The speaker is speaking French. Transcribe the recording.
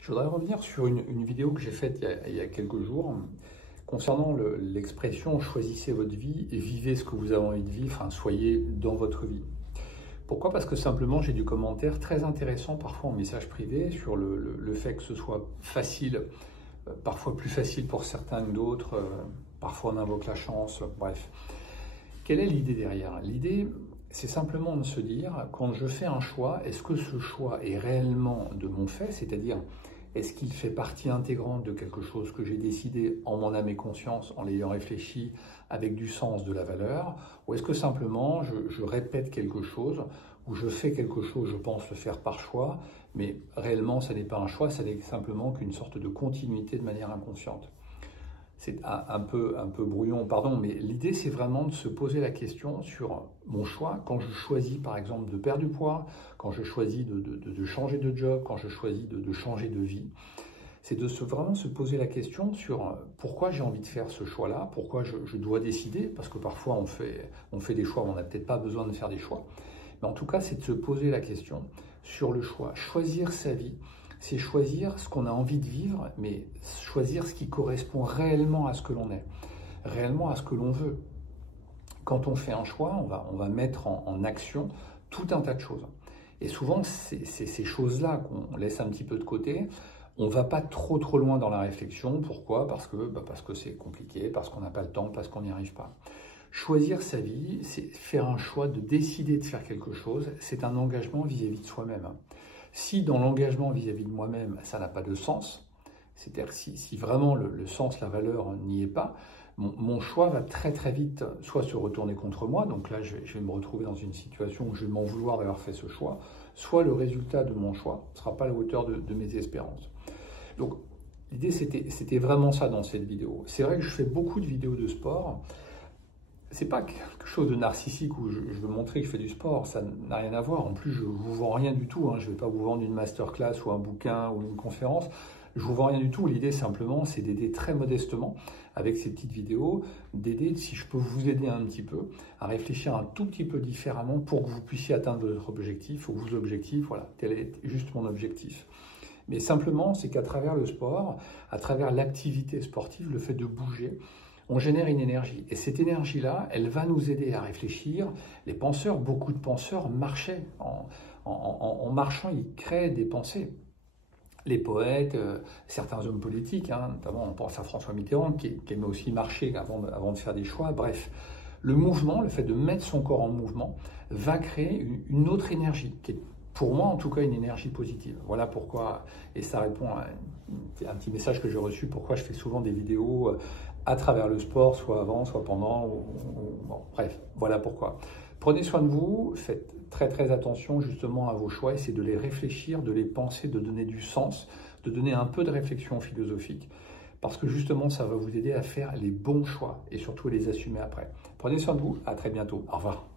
Je voudrais revenir sur une vidéo que j'ai faite il y a quelques jours concernant l'expression « choisissez votre vie et vivez ce que vous avez envie de vivre, enfin, soyez dans votre vie ». Pourquoi? Parce que simplement j'ai du commentaire très intéressant parfois en message privé sur le fait que ce soit facile, parfois plus facile pour certains que d'autres, parfois on invoque la chance, bref. Quelle est l'idée derrière? L'idée, c'est simplement de se dire, quand je fais un choix, est-ce que ce choix est réellement de mon fait, c'est-à-dire est-ce qu'il fait partie intégrante de quelque chose que j'ai décidé en mon âme et conscience, en l'ayant réfléchi, avec du sens, de la valeur, ou est-ce que simplement je répète quelque chose, ou je fais quelque chose, je pense le faire par choix, mais réellement ça n'est pas un choix, ça n'est simplement qu'une sorte de continuité de manière inconsciente. C'est un peu brouillon, pardon, mais l'idée c'est vraiment de se poser la question sur mon choix. Quand je choisis par exemple de perdre du poids, quand je choisis de changer de job, quand je choisis de changer de vie, c'est de vraiment se poser la question sur pourquoi j'ai envie de faire ce choix-là, pourquoi je dois décider, parce que parfois on fait des choix, on n'a peut-être pas besoin de faire des choix. Mais en tout cas, c'est de se poser la question sur le choix. Choisir sa vie, c'est choisir ce qu'on a envie de vivre, mais choisir ce qui correspond réellement à ce que l'on est, réellement à ce que l'on veut. Quand on fait un choix, on va mettre en action tout un tas de choses. Et souvent, c'est ces choses-là qu'on laisse un petit peu de côté. On ne va pas trop loin dans la réflexion. Pourquoi? Parce que c'est compliqué, parce qu'on n'a pas le temps, parce qu'on n'y arrive pas. Choisir sa vie, c'est faire un choix de décider de faire quelque chose. C'est un engagement vis-à-vis de soi-même. Si dans l'engagement vis-à-vis de moi-même, ça n'a pas de sens, c'est-à-dire si vraiment le sens, la valeur n'y est pas, mon choix va très vite soit se retourner contre moi, donc là je vais me retrouver dans une situation où je vais m'en vouloir d'avoir fait ce choix, soit le résultat de mon choix ne sera pas à la hauteur de mes espérances. Donc l'idée c'était vraiment ça dans cette vidéo. C'est vrai que je fais beaucoup de vidéos de sport. C'est pas quelque chose de narcissique où je veux montrer que je fais du sport, ça n'a rien à voir. En plus, je vous vends rien du tout. Je ne vais pas vous vendre une masterclass ou un bouquin ou une conférence. Je vous vends rien du tout. L'idée simplement, c'est d'aider très modestement avec ces petites vidéos, d'aider, si je peux vous aider un petit peu, à réfléchir un tout petit peu différemment pour que vous puissiez atteindre votre objectif ou vos objectifs. Voilà, tel est juste mon objectif. Mais simplement, c'est qu'à travers le sport, à travers l'activité sportive, le fait de bouger, on génère une énergie. Et cette énergie-là, elle va nous aider à réfléchir. Les penseurs, beaucoup de penseurs marchaient. En marchant, ils créaient des pensées. Les poètes, certains hommes politiques, notamment on pense à François Mitterrand, qui aimait aussi marcher avant de faire des choix. Bref, le mouvement, le fait de mettre son corps en mouvement, va créer une autre énergie, qui est pour moi en tout cas une énergie positive. Voilà pourquoi, et ça répond à un petit message que j'ai reçu, pourquoi je fais souvent des vidéos à travers le sport, soit avant, soit pendant, bon, bref, voilà pourquoi. Prenez soin de vous, faites très attention justement à vos choix, essayez de les réfléchir, de les penser, de donner du sens, de donner un peu de réflexion philosophique, parce que justement ça va vous aider à faire les bons choix et surtout à les assumer après. Prenez soin de vous, à très bientôt, au revoir.